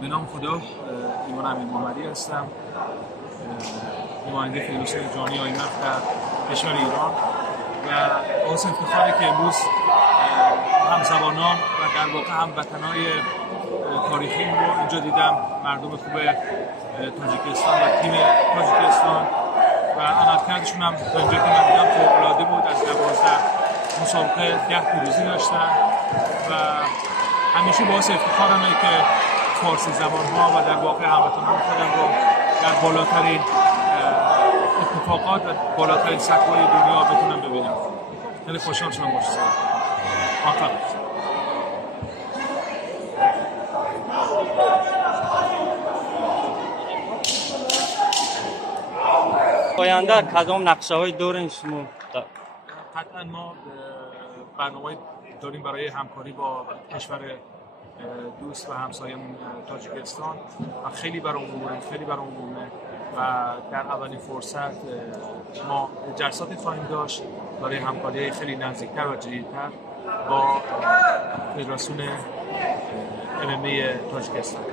به نام خدا، ایمان امین محمدی هستم، نماینده فدراسیون جهانی IMF در کشور ایران و باعث افتخاره که امروز همزبانان و در واقع هموطنای تاریخی رو اینجا دیدم. مردم خوب تاجیکستان و تیم تاجیکستان و عملکردشون هم تا اینجا که من دیدم فوق‌العاده بود. از 12 مسابقه 10 پیروزی داشتن و همیشه باعث افتخارمه که فارسی زبان‌ها و در واقع هموطنان خودم رو در بالاترین اتفاقات و بالاترین سطح‌های دنیا بتونم ببینم. خیلی خوشحال شدم باشه. موفق باشید. آینده کدام نقشه‌های دارین شما؟ قطعا ما برنامه داریم برای همکاری با کشور دوست و همسایه‌مون تاجیکستان و خیلی برامون و در اولین فرصت ما جلساتی خواهیم داشت برای همکاری خیلی نزدیکتر و جدیدتر با فدراسیون MMA تاجیکستان.